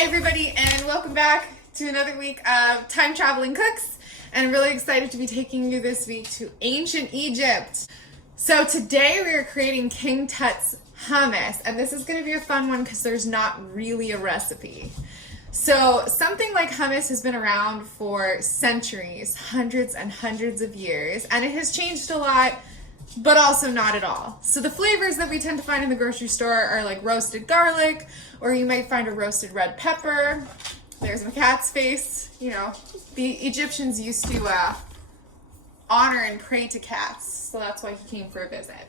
Hi everybody, and welcome back to another week of Time Traveling Cooks. And I'm really excited to be taking you this week to ancient Egypt. So today we are creating King Tut's hummus, and this is going to be a fun one because there's not really a recipe. So something like hummus has been around for centuries, hundreds and hundreds of years, and it has changed a lot, but also not at all. So the flavors that we tend to find in the grocery store are like roasted garlic, or you might find a roasted red pepper. There's my cat's face. You know, the Egyptians used to honor and pray to cats, so that's why he came for a visit.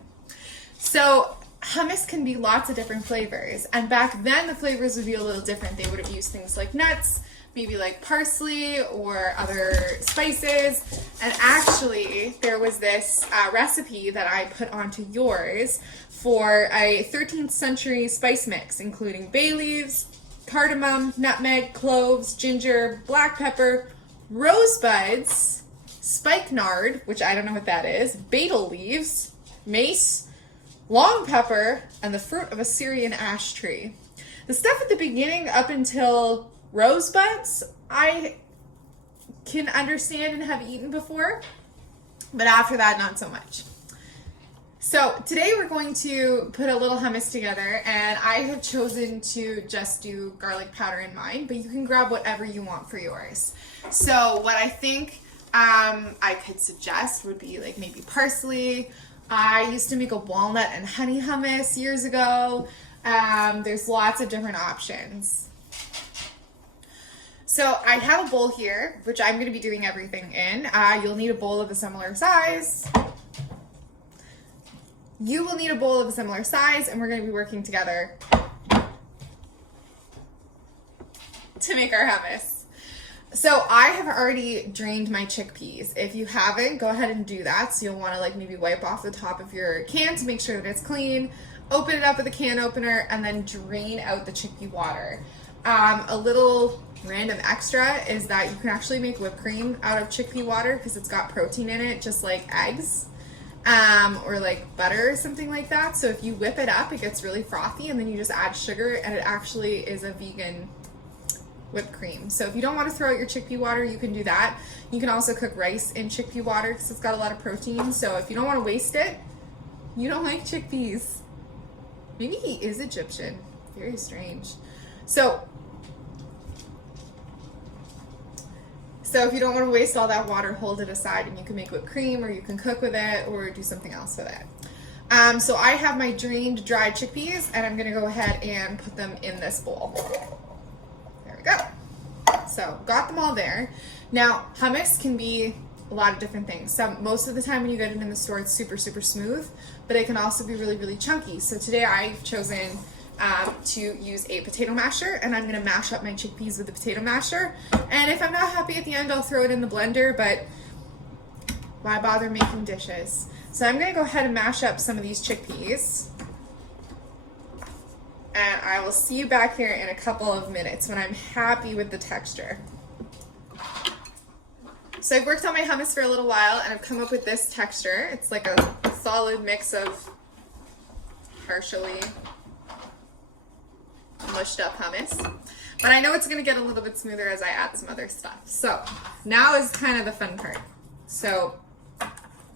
So hummus can be lots of different flavors, and back then the flavors would be a little different. They would have used things like nuts, maybe like parsley or other spices. And actually there was this recipe that I put onto yours for a 13th century spice mix, including bay leaves, cardamom, nutmeg, cloves, ginger, black pepper, rosebuds, spikenard, which I don't know what that is, betel leaves, mace, long pepper, and the fruit of a Syrian ash tree. The stuff at the beginning up until rosebuds, I can understand and have eaten before, but after that, not so much. So today we're going to put a little hummus together, and I have chosen to just do garlic powder in mine, but you can grab whatever you want for yours. So what I think I could suggest would be like maybe parsley. I used to make a walnut and honey hummus years ago. There's lots of different options. So I have a bowl here, which I'm going to be doing everything in. You'll need a bowl of a similar size. You will need a bowl of a similar size, and we're going to be working together to make our hummus. So I have already drained my chickpeas. If you haven't, go ahead and do that. So you'll want to like maybe wipe off the top of your can to make sure that it's clean. Open it up with a can opener and then drain out the chickpea water. A little random extra is that you can actually make whipped cream out of chickpea water because it's got protein in it, just like eggs, or like butter or something like that. So if you whip it up, it gets really frothy, and then you just add sugar, and it actually is a vegan whipped cream. So if you don't want to throw out your chickpea water, you can do that. You can also cook rice in chickpea water because it's got a lot of protein. So if you don't want to waste it, you don't like chickpeas. Maybe he is Egyptian. Very strange. So if you don't want to waste all that water, hold it aside, and you can make whipped cream, or you can cook with it, or do something else with it. So I have my drained, dried chickpeas, and I'm going to go ahead and put them in this bowl. There we go. So got them all there. Now, hummus can be a lot of different things. Most of the time when you get it in the store, it's super, super smooth, but it can also be really, really chunky. So today I've chosen to use a potato masher, and I'm going to mash up my chickpeas with the potato masher. And if I'm not happy at the end, I'll throw it in the blender, but why bother making dishes? So I'm going to go ahead and mash up some of these chickpeas, and I will see you back here in a couple of minutes when I'm happy with the texture. So I've worked on my hummus for a little while, and I've come up with this texture. It's like a solid mix of partially mushed up hummus, but I know it's going to get a little bit smoother as I add some other stuff. So now is kind of the fun part. So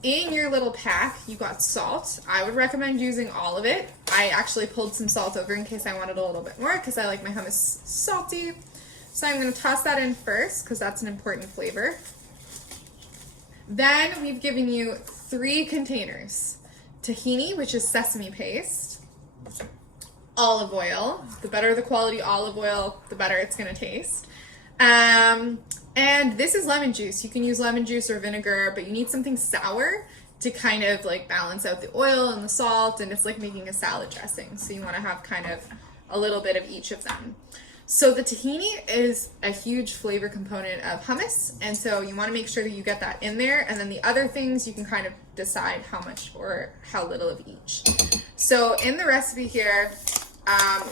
in your little pack, you got salt. I would recommend using all of it. I actually pulled some salt over in case I wanted a little bit more because I like my hummus salty. So I'm going to toss that in first because that's an important flavor. Then we've given you 3 containers. Tahini, which is sesame paste. Olive oil. The better the quality olive oil, the better it's going to taste. And this is lemon juice. You can use lemon juice or vinegar, but you need something sour to kind of like balance out the oil and the salt, and it's like making a salad dressing. So you want to have kind of a little bit of each of them. So the tahini is a huge flavor component of hummus, and so you want to make sure that you get that in there, and then the other things you can kind of decide how much or how little of each. So in the recipe here,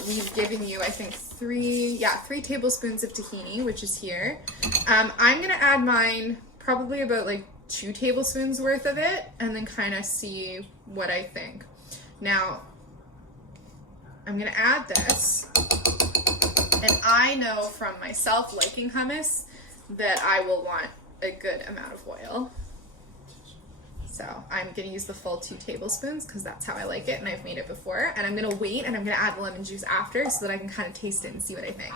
we've given you, I think, 3 tablespoons of tahini, which is here. I'm going to add mine probably about like 2 tablespoons worth of it, and then kind of see what I think. Now, I'm going to add this, and I know from myself liking hummus that I will want a good amount of oil. So I'm going to use the full 2 tablespoons because that's how I like it and I've made it before. And I'm going to wait and I'm going to add the lemon juice after so that I can kind of taste it and see what I think.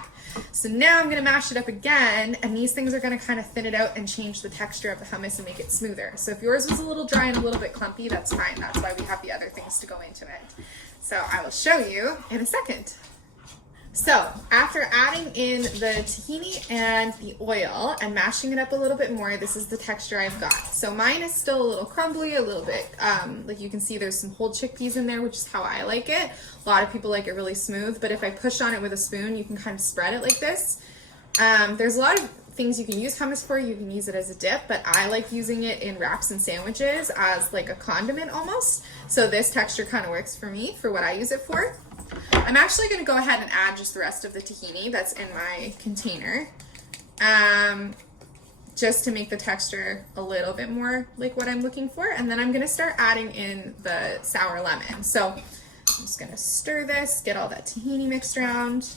So now I'm going to mash it up again, and these things are going to kind of thin it out and change the texture of the hummus and make it smoother. So if yours was a little dry and a little bit clumpy, that's fine. That's why we have the other things to go into it. So I will show you in a second. So after adding in the tahini and the oil and mashing it up a little bit more, this is the texture I've got. So mine is still a little crumbly, a little bit, like you can see there's some whole chickpeas in there, which is how I like it. A lot of people like it really smooth, but if I push on it with a spoon, you can kind of spread it like this. There's a lot of things you can use hummus for. You can use it as a dip, but I like using it in wraps and sandwiches as like a condiment almost. So this texture kind of works for me for what I use it for. I'm actually going to go ahead and add just the rest of the tahini that's in my container, just to make the texture a little bit more like what I'm looking for. And then I'm going to start adding in the sour lemon. So I'm just going to stir this, get all that tahini mixed around.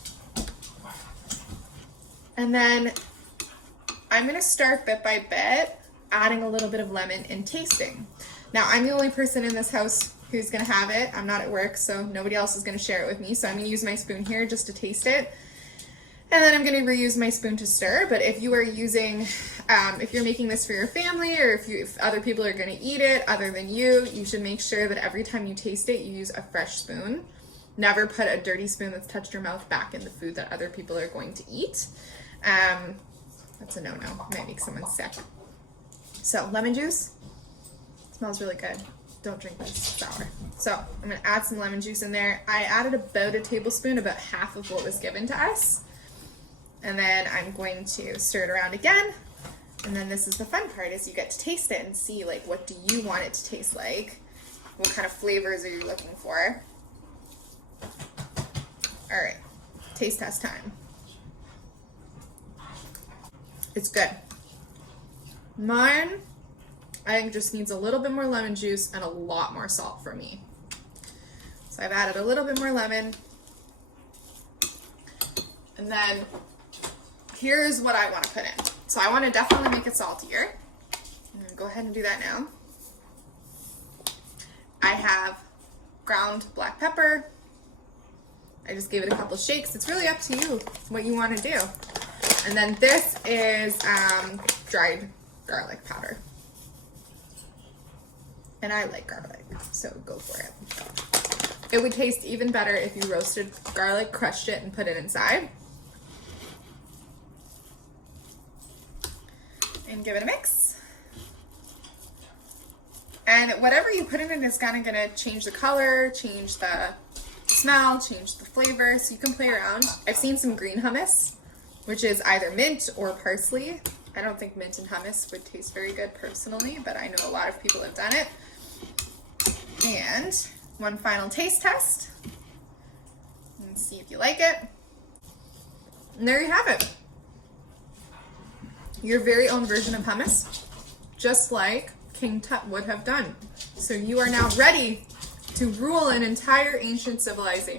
And then I'm going to start bit by bit adding a little bit of lemon and tasting. Now, I'm the only person in this house who's going to have it. I'm not at work, so nobody else is going to share it with me. So I'm going to use my spoon here just to taste it. And then I'm going to reuse my spoon to stir. But if you are using, if you're making this for your family, or if other people are going to eat it other than you, you should make sure that every time you taste it, you use a fresh spoon. Never put a dirty spoon that's touched your mouth back in the food that other people are going to eat. That's a no-no. It might make someone sick. So lemon juice. It smells really good. Don't drink this, it's sour. So I'm going to add some lemon juice in there. I added about a tablespoon, about half of what was given to us. And then I'm going to stir it around again. And then this is the fun part, is you get to taste it and see, like, what do you want it to taste like? What kind of flavors are you looking for? All right, taste test time. It's good. Mine, I think, just needs a little bit more lemon juice and a lot more salt for me. So I've added a little bit more lemon. And then here's what I want to put in. So I want to definitely make it saltier. I'm going to go ahead and do that now. I have ground black pepper. I just gave it a couple shakes. It's really up to you what you want to do. And then this is dried garlic powder. And I like garlic, so go for it. It would taste even better if you roasted garlic, crushed it, and put it inside. And give it a mix. And whatever you put in it is kind of going to change the color, change the smell, change the flavor, so you can play around. I've seen some green hummus, which is either mint or parsley. I don't think mint and hummus would taste very good personally, but I know a lot of people have done it. And one final taste test. And see if you like it. And there you have it. Your very own version of hummus, just like King Tut would have done. So you are now ready to rule an entire ancient civilization.